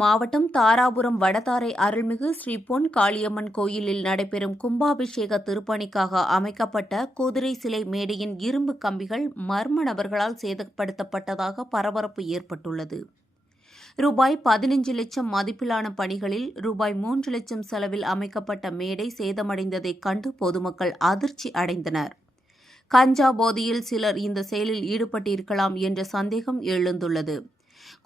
மாவட்டம் தாராபுரம் வடதாரை அருள்மிகு ஸ்ரீ பொன் காளியம்மன் கோயிலில் நடைபெறும் கும்பாபிஷேக திருப்பணிக்காக அமைக்கப்பட்ட குதிரை சிலை மேடையின் இரும்பு கம்பிகள் மர்ம நபர்களால் சேதப்படுத்தப்பட்டதாக பரபரப்பு ஏற்பட்டுள்ளது. ரூபாய் 15 லட்சம் மதிப்பிலான பணிகளில் ரூபாய் 3 லட்சம் செலவில் அமைக்கப்பட்ட மேடை சேதமடைந்ததைக் கண்டு பொதுமக்கள் அதிர்ச்சி அடைந்தனர். கஞ்சா போதையில் சிலர் இந்த செயலில் ஈடுபட்டிருக்கலாம் என்ற சந்தேகம் எழுந்துள்ளது.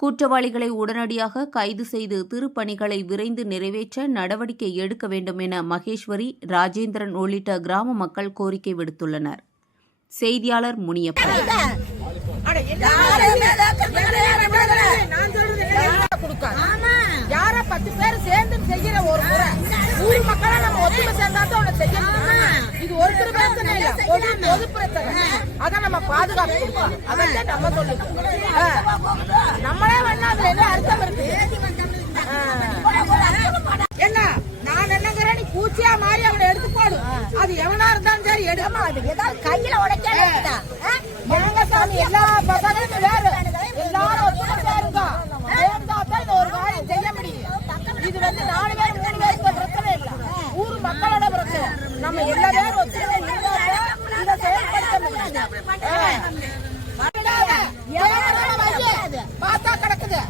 குற்றவாளிகளை உடனடியாக கைது செய்து திருப்பணிகளை விரைந்து நிறைவேற்ற நடவடிக்கை எடுக்க வேண்டும் என மகேஸ்வரி, ராஜேந்திரன் உள்ளிட்ட கிராம மக்கள் கோரிக்கை விடுத்துள்ளனர். செய்தியாளர் முனியப்பன். யார 10 பேர் சேர்ந்து செய்யற ஒரு முறை ஊர் மக்களா நம்ம ஒத்துமை சேர்ந்தாதான் அவனை செய்யணும். இது ஒருத்தர் பிரச்சனை இல்ல, பொது பிரச்சனை. அதான் நம்ம பாதுகாப்பு அதான் நம்ம சொல்லுவோம். நம்மளே வேணா அதுல என்ன அர்த்தம் இருக்கு? என்ன நான் என்னங்கிறேன், நீ பூச்சியா மாறி அவனை எடுத்து போடு. அது எவனா இருந்தாலும் சரி எடுமா. அது ஏதாவது கையில உடைக்க சாமி எல்லா பசங்களும் வேறு எல்லாரும் ஒத்துமை சேருங்க. ஒரு காரியம் செய்ய முடியும். இது 4 பேர் 3 பேருக்கு பிரச்சனை இல்லை, ஊர் மக்களோட பிரச்சனை. நம்ம எல்லா பேரும் ஒத்துமை இதை செயல்படுத்த முடியும். பார்த்தா கிடக்குது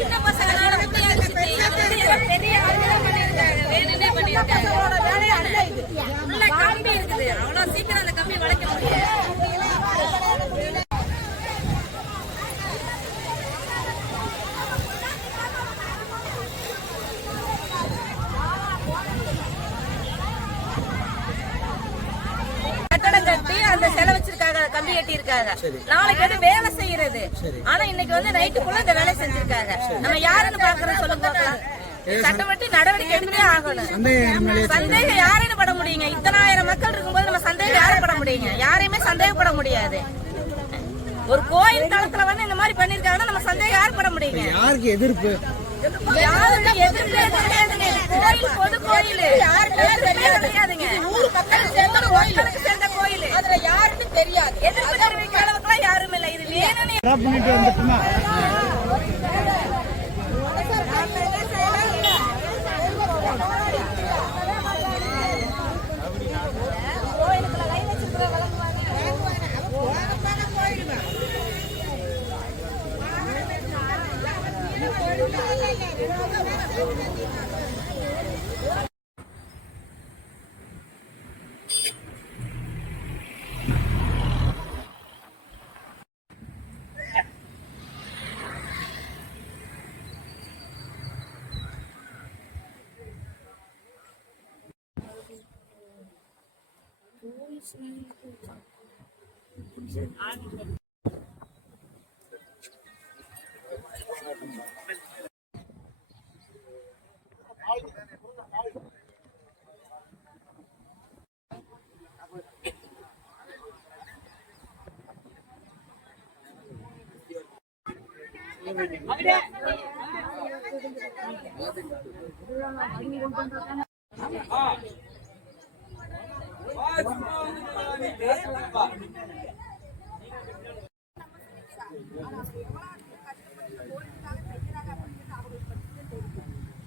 சின்ன பசங்க வேலையை கம்பி இருக்குது. அவ்வளவு சீக்கிரம் அந்த கம்பி வளைக்க முடியாது. அந்த செலை வச்சிருக்காங்க, கம்பி கட்டி இருக்காங்க. நாளைக்கு வந்து வேலை செய்யறது. ஆனா இன்னைக்கு நைட்டுக்குள்ள இந்த வேலை செஞ்சிருக்காங்க. நம்ம யாருன்னு பாக்குறோம் சொல்லுங்க. சட்டப்படி நடவடிக்கை எடுத்தே ஆகணும். சந்தேகம் யாரையும் பட முடியுங்க? இத்தனாயிரம் மக்கள் இருக்கும்போது நம்ம சந்தேகம் யாரும் பட முடியுங்க? யாரையுமே சந்தேகப்பட முடியாது. ஒரு கோயில் தளத்துல இந்த மாதிரி பண்ணிருக்காங்கன்னா நம்ம சந்தேகம் யாரும் பட முடியுங்க? யாருக்கு எதிர்ப்பு? யாருக்கு எதிர்ப்பே கிடையாதுங்க. கோயில் பொது கோயில், கிடையாதுங்க. ஊர் மக்களுக்கு சேர்ந்த கோயில், அதுல யாருன்னு தெரியாது. எதிர்ப்பு தெரிவிக்க அளவுக்குலாம் யாரும் இல்லை. இது வேணும்னு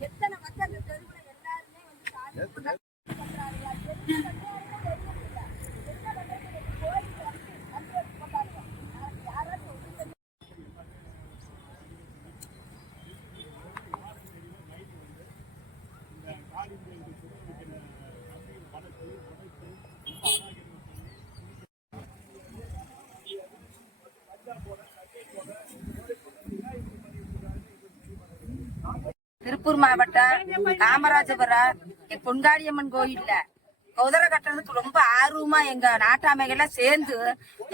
எத்தனை மக்கள் தெருவுல எல்லாருமே திருப்பூர் மாவட்டம் காமராஜபுரம் பொன்காளியம்மன் கோயில்ல குதிரை கட்டுறதுக்கு ரொம்ப ஆர்வமா எங்க நாட்டாமைகள்லாம் சேர்ந்து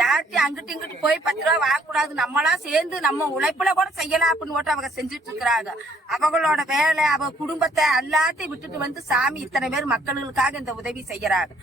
யார்கிட்டயும் அங்கிட்டு இங்கிட்டு போய் 10 ரூபா வாங்கக்கூடாது, நம்மளா சேர்ந்து நம்ம உழைப்புல கூட செய்யலாம் அப்படின்னு போட்டு அவங்க செஞ்சுட்டு இருக்கிறாங்க. அவங்களோட வேலை, அவ குடும்பத்தை எல்லாத்தையும் விட்டுட்டு சாமி இத்தனை பேர் மக்களுக்காக இந்த உதவி செய்யறாங்க.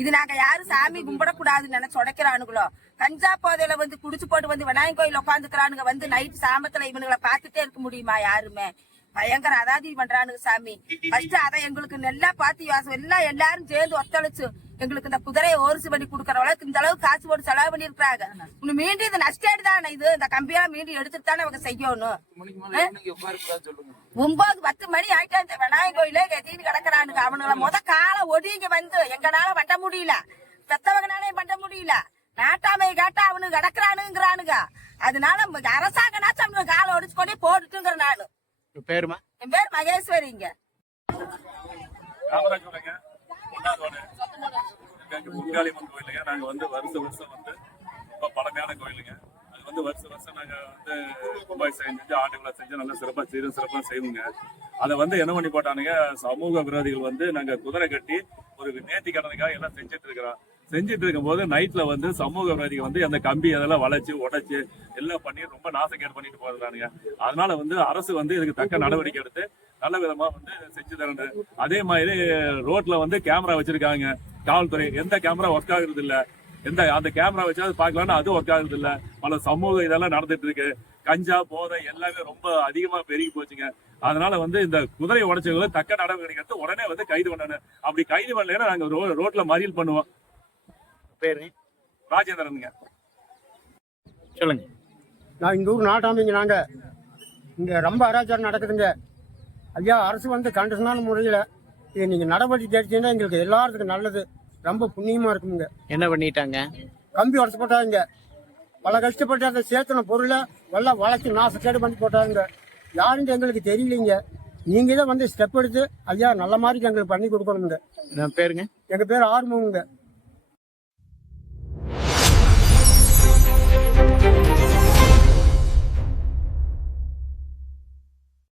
இது நாங்க யாரும் சாமி கும்பிடக்கூடாதுன்னு நினைச்சு உடைக்கிறானுங்களோ? கஞ்சா போதையில குடிச்சு போட்டு விநாயகர் கோயில் உட்காந்துக்கிறானுங்க. நைட்டு சாமத்துல இவனுங்களை பார்த்துட்டே இருக்க முடியுமா? யாருமே பயங்கர அதாதி பண்றானுங்க சாமி. ஃபர்ஸ்ட் அதை எங்களுக்கு நல்லா பார்த்து எல்லாம் எல்லாரும் சேர்ந்து ஒத்துழைச்சு எங்களுக்கு இந்த குதிரையை ஓரிசு பண்ணி கொடுக்கற அளவுக்கு இந்த அளவுக்கு காசு போட்டு செலவு பண்ணி இருக்காங்க. இன்னும் மீண்டும் இது நஷ்டேடு தானே, இது இந்த கம்பியெல்லாம் மீண்டும் எடுத்துட்டு தானே அவங்க செய்யணும். 9-10 மணி ஆயிட்டா இந்த விநாயகர் கோயிலே கத்தின்னு கிடக்குறானுங்க. அவனுங்களை காலை ஒடிங்க வந்து எங்கனால பண்ண முடியல, பெத்தவங்கனாலே பண்ண முடியல. நாட்டாமை கேட்டா அவனுக்கு கிடக்குறானுங்கிறானுங்க. அதனால அரசாங்கனாச்சும் அவனுக்கு காலை ஒடிச்சு கொண்டே போட்டுட்டுங்கிற நானு. என் பேர் மகேஸ்வரிங்க. பொன்காளியம்மன் கோயிலுங்க. நாங்க வந்து வருஷம் வந்து ரொம்ப பழமையான கோயிலுங்க. அது வந்து வருஷம் நாங்க வந்து கும்பாபிஷேகம் செஞ்சு ஆண்டு விழா செஞ்சு நல்லா சிறப்பா செய்வோங்க. அதை வந்து என்ன பண்ணி போட்டானுங்க, சமூக விரோதிகள் வந்து நாங்க குதிரை கட்டி ஒரு நேர்த்தி கடனுக்காக எல்லாம் செஞ்சுட்டு இருக்கும் போது நைட்ல வந்து சமூக விரோதிகள் வந்து அந்த கம்பி அதெல்லாம் வளைச்சு உடைச்சு எல்லாம் பண்ணி ரொம்ப நாசக்கேடு பண்ணிட்டு போறானுங்க. அதனால வந்து அரசு வந்து இதுக்கு தக்க நடவடிக்கை எடுத்து நல்ல விதமா வந்து செஞ்சு தரணும். அதே மாதிரி ரோட்ல வந்து கேமரா வச்சிருக்காங்க காவல்துறை. எந்த கேமரா ஒர்க் ஆகுறது இல்ல, அந்த கேமரா வச்சாது பாக்கலாம்னு அது ஒர்க் ஆகுறது இல்ல. பல சமூக இதெல்லாம் நடந்துட்டு இருக்கு. கஞ்சா போதை எல்லாமே ரொம்ப அதிகமா பெருகி போச்சுங்க. அதனால வந்து இந்த குதிரை உடைச்சவங்களை தக்க நடவடிக்கை எடுத்து உடனே வந்து கைது பண்ணணும். அப்படி கைது பண்ணலைன்னா நாங்க ரோட்ல மறியல் பண்ணுவோம். பேரு ராஜேந்திரனுங்க. சொல்லுங்க. நான் இந்த ஊர் நாட்டாமைங்க. நாங்க இங்க ரொம்ப அராஜகம் நடக்குதுங்க. ஐயா, அரசு வந்து கண்டிஷனான முறையில் இது நீங்க நடவடிக்கை எடுத்தீங்கன்னா எங்களுக்கு எல்லாத்துக்கும் நல்லது, ரொம்ப புண்ணியமா இருக்குங்க. என்ன பண்ணிட்டாங்க? கம்பி உடச்சு போட்டாங்க. பல கஷ்டப்பட்டு அதை சேர்த்தன பொருளை எல்லாம் வளைச்சு நாசக்கேடு பண்ணி போட்டாங்க. யாருன்னு எங்களுக்கு தெரியலைங்க. நீங்க தான் வந்து ஸ்டெப் எடுத்து ஐயா நல்ல மாதிரி எங்களுக்கு பண்ணி கொடுக்கணுங்க. பேருங்க? எங்க பேர் ஆறுமுகங்க.